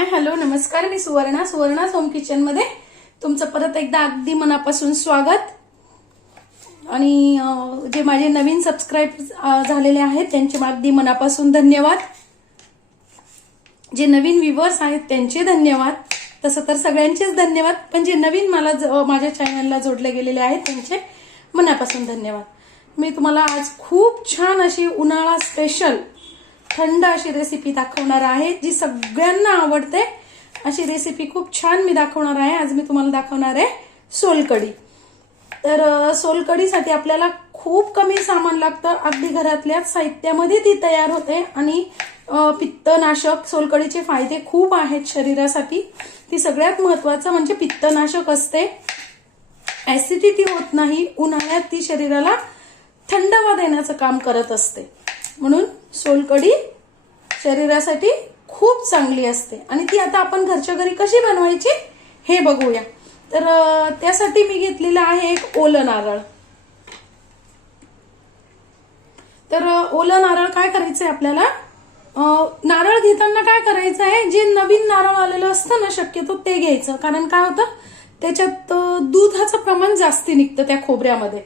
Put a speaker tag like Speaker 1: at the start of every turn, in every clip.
Speaker 1: Hi hello नमस्कार मी Suvarna Suvarna home किचनमध्ये. तुमचं परत एकदा अगदी मनापासून स्वागत. आणि जे माझे नवीन सबस्क्राईब झालेले आहेत त्यांचे अगदी मनापासून धन्यवाद. जे नवीन व्ह्युअर्स आहेत त्यांचे धन्यवाद. तसं तर सगळ्यांचेच धन्यवाद. पण जे नवीन मला माझ्या चॅनलला जोडले गेलेले आहेत त्यांचे मनापासून धन्यवाद. मी तुम्हाला आज खूप छान अशी उन्हाळा स्पेशल थंड अशी रेसिपी दाखवणार आहे जी सगळ्यांना आवडते. अशी रेसिपी खूप छान मी दाखवणार आहे. आज मी तुम्हाला दाखवणार आहे सोलकडी तर सोलकढीसाठी सोलकडीसाठी आपल्याला खूप कमी सामान लागतं. अगदी घरातल्या साहित्यामध्ये ती तयार होते आणि पित्तनाशक सोलकडीचे फायदे खूप आहेत शरीरासाठी. ती सगळ्यात महत्वाचं म्हणजे पित्तनाशक असते. ऍसिडिटी होत नाही. उन्हाळ्यात ती शरीराला थंडवा देण्याचं काम करत असते. म्हणून सोलकडी शरीरासाठी खूप चांगली असते. आणि ती आता आपण घरच्या घरी कशी बनवायची हे बघूया. तर त्यासाठी मी घेतलेलं आहे एक ओलं नारळ. तर ओलं नारळ काय करायचंय आपल्याला? नारळ घेताना काय करायचं आहे जे नवीन नारळ आलेलं असतं ना शक्यतो ते घ्यायचं. कारण काय होतं? त्याच्यात दुधाचं प्रमाण जास्ती निघतं त्या खोबऱ्यामध्ये.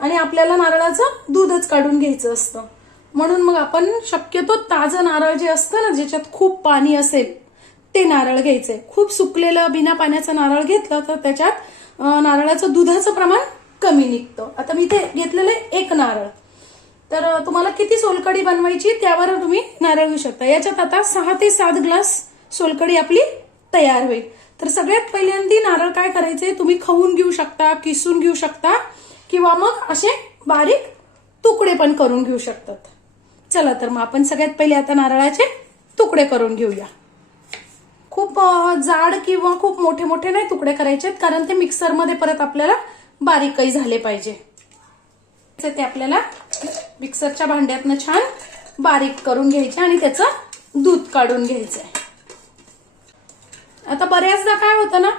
Speaker 1: आणि आपल्याला नारळाचं दूधच काढून घ्यायचं असतं. म्हणून मग आपण शक्यतो ताजं नारळ जे असतं ना ज्याच्यात खूप पाणी असेल ते नारळ घ्यायचंय खूप सुकलेलं बिना पाण्याचं नारळ घेतलं तर त्याच्यात नारळाचं दुधाचं प्रमाण कमी निघतं. आता मी ते घेतलेलं आहे एक नारळ. तर तुम्हाला किती सोलकडी बनवायची त्यावर तुम्ही नारळ घेऊ शकता. याच्यात आता सहा ते सात ग्लास सोलकडी आपली तयार होईल. तर सगळ्यात पहिल्यांदी नारळ काय करायचे तुम्ही खाऊन घेऊ शकता किसून घेऊ शकता किंवा मग असे बारीक तुकडे पण करून घेऊ शकतात. चला तर मग आपण सगळ्यात पहिले आता नारळाचे तुकडे करून घेऊया. खूप जाड किंवा खूप मोठे मोठे नाही तुकडे करायचे कारण ते मिक्सरमध्ये परत आपल्याला बारीकही झाले पाहिजे. ते आपल्याला मिक्सरच्या भांड्यातनं छान बारीक करून घ्यायचे आणि त्याचं दूध काढून घ्यायचंय. आता बऱ्याचदा काय होतं ना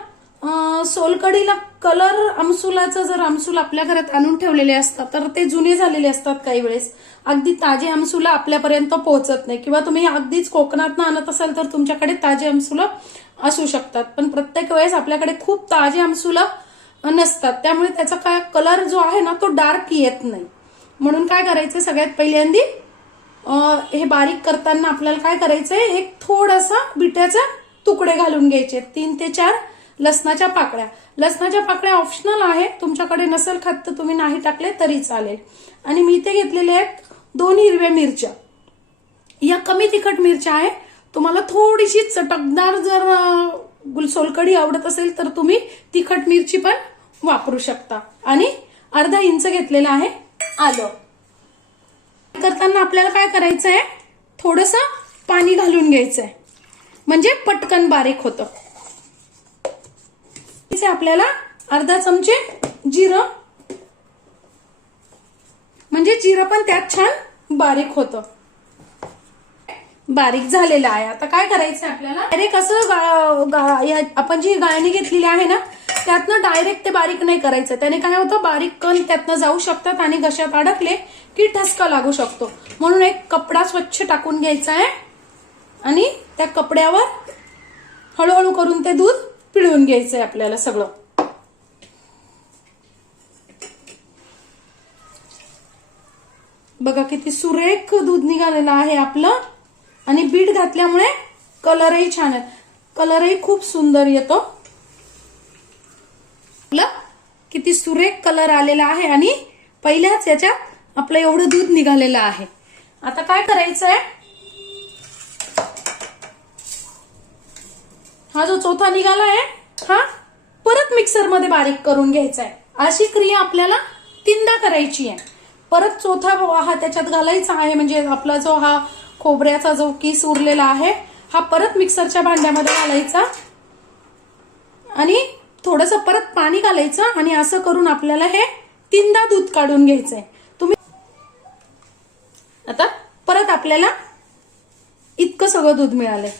Speaker 1: सोलकडीला कलर आमसुलाचं जर आमसूल आपल्या घरात आणून ठेवलेले असतात तर ते जुने झालेले असतात काही वेळेस. अगदी ताजे आमसुला आपल्यापर्यंत पोहोचत नाही. किंवा तुम्ही अगदीच कोकणातनं आणत असाल तर तुमच्याकडे ताजे आमसुलं असू शकतात. पण प्रत्येक वेळेस आपल्याकडे खूप ताजे आमसुलं नसतात. त्यामुळे त्याचा काय कलर जो आहे ना तो डार्क येत नाही. म्हणून काय करायचं सगळ्यात पहिल्यांदी हे बारीक करताना आपल्याला काय करायचंय एक थोडासा बिट्याचा तुकडे घालून घ्यायचे. तीन ते चार लसणाच्या पाकळ्या. लसणाच्या पाकळ्या ऑप्शनल आहे तुमच्याकडे नसेल खात तर तुम्ही नाही टाकले तरी चालेल. आणि मी इथे घेतलेले आहेत दोन हिरव्या मिरच्या. या कमी तिखट मिरच्या आहे तुम्हाला थोडीशी चटकदार जर अं, गुल- सोलकढी आवडत असेल तर तुम्ही तिखट मिरची पण वापरू शकता. आणि अर्धा इंच घेतलेलं आहे आलं. करताना आपल्याला काय करायचं आहे थोडस पाणी घालून घ्यायचंय. म्हणजे पटकन बारीक होतं. घ्यायचे आपल्याला अर्धा चमचे जिरं. म्हणजे जिरं पण त्यात छान बारीक होतं. बारीक झालेलं आहे. आता काय करायचं आपल्याला? डायरेक्ट असं आपण जी गाळणी घेतलेली आहे ना त्यातनं डायरेक्ट ते बारीक नाही करायचं. त्याने काय होतं? बारीक कण त्यातनं जाऊ शकतात आणि घशात अडकले की ठसका लागू शकतो. म्हणून एक कपडा स्वच्छ टाकून घ्यायचा आहे. आणि त्या कपड्यावर हळूहळू करून ते दूध पिळून आहे आपल्याला सगळं. बघा किती सुरेख दूध निघालेलं आहे आपलं. आणि बीट घातल्यामुळे कलरही छान आहे. कलरही खूप सुंदर येतो. आपलं किती सुरेख कलर आलेला आहे आणि पहिल्याच याच्यात आपलं एवढं दूध निघालेलं आहे. आता काय करायचं आहे हा जो चौथा निघाला आहे हा परत मिक्सरमध्ये बारीक करून घ्यायचा आहे अशी क्रिया आपल्याला तीनदा करायची आहे. परत चौथा हा त्याच्यात घालायचा आहे म्हणजे आपला जो हा खोबऱ्याचा जो किस उरलेला आहे हा परत मिक्सरच्या भांड्यामध्ये घालायचा. आणि थोडस परत पाणी घालायचं आणि असं करून आपल्याला हे तीनदा दूध काढून घ्यायचंय. तुम्ही आता परत आपल्याला इतकं सगळं दूध मिळालंय.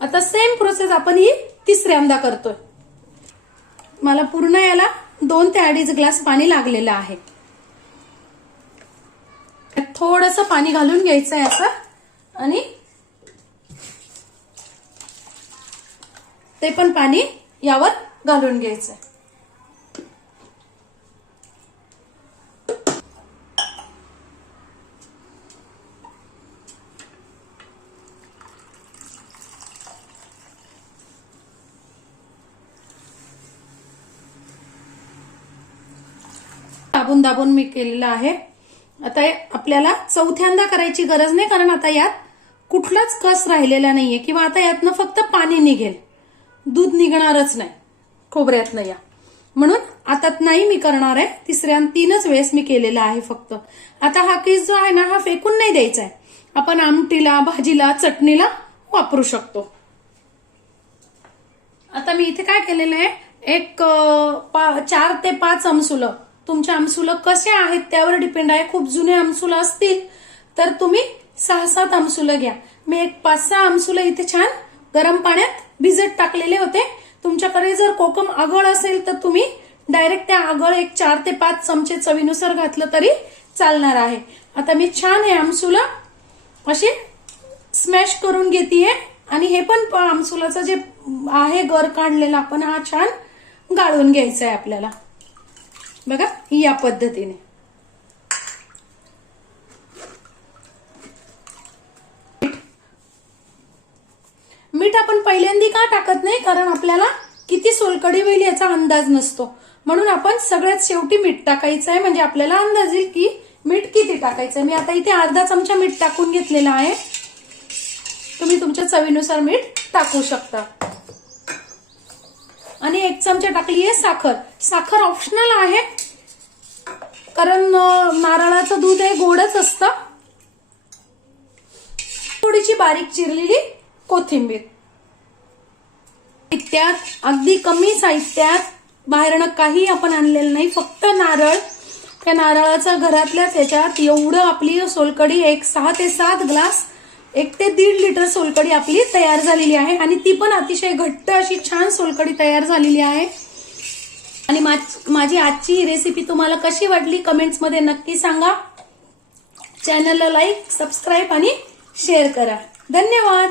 Speaker 1: आता सेम प्रोसेस आपण ही तिसऱ्यांदा करतोय. मला पूर्ण याला दोन ते अडीच ग्लास पाणी लागलेलं आहे. थोडंसं पाणी घालून घ्यायचं आहे असं. आणि ते पण पाणी यावर घालून घ्यायचं दाबून दाबून मी केलेलं आहे. आता आपल्याला चौथ्यांदा करायची गरज नाही कारण आता यात कुठलाच कस राहिलेला नाहीये किंवा आता यातनं फक्त पाणी निघेल. दूध निघणारच नाही खोबऱ्यातनं या. म्हणून आता नाही मी करणार आहे तिसऱ्या तीनच वेळेस मी केलेला आहे फक्त. आता हा किस जो आहे ना हा फेकून नाही द्यायचा आहे. आपण आमटीला भाजीला चटणीला वापरू शकतो. आता मी इथे काय केलेलं आहे? एक चार ते पाच अमसुलं तुमच्या आमसुलं कसे आहेत त्यावर डिपेंड आहे. खूप जुने आमसुलं असतील तर तुम्ही सहा सात आमसुलं घ्या. मी एक पाच सहा आमसुलं इथे छान गरम पाण्यात भिजत टाकलेले होते. तुमच्याकडे जर कोकम आगळ असेल तर तुम्ही डायरेक्ट त्या आगळ एक चार ते पाच चमचे चवीनुसार घातलं तरी चालणार आहे. आता मी छान हे आमसुलं अशी स्मॅश करून घेतेय. आणि हे पण आमसुलाचं जे आहे गर काढलेला आपण हा छान गाळून घ्यायचा आहे आपल्याला. बघा या पद्धतीने. मीठ. आपण पहिल्यांदी का टाकत नाही? कारण आपल्याला किती सोलकडी होईल याचा अंदाज नसतो. म्हणून आपण सगळ्यात शेवटी मीठ टाकायचं आहे. म्हणजे आपल्याला अंदाज येईल की मीठ किती टाकायचं. मी आता इथे अर्धा चमचा मीठ टाकून घेतलेला आहे. तुम्ही तुमच्या चवीनुसार मीठ टाकू शकता. आणि एक चमचा टाकली. आहे साखर. साखर ऑप्शनल आहे. कारण नारळाचं दूध हे गोडच असतं. थोडीशी बारीक चिरलेली कोथिंबीर. साहित्यात अगदी कमी साहित्यात बाहेरनं काही आपण आणलेलं नाही. फक्त नारळ. त्या नारळाचा घरातल्या त्याच्यात एवढं आपली सोलकडी एक सहा ते सात ग्लास एक ते दीड लिटर सोलकडी आपली तयार झालेली आहे आणि ती पण अतिशय घट्ट अशी छान सोलकडी तयार झालेली आहे. आणि मा- माझी आजची ही रेसिपी तुम्हाला कशी वाटली कमेंट्समध्ये नक्की सांगा. चॅनलला लाईक सबस्क्राईब आणि शेअर करा. धन्यवाद.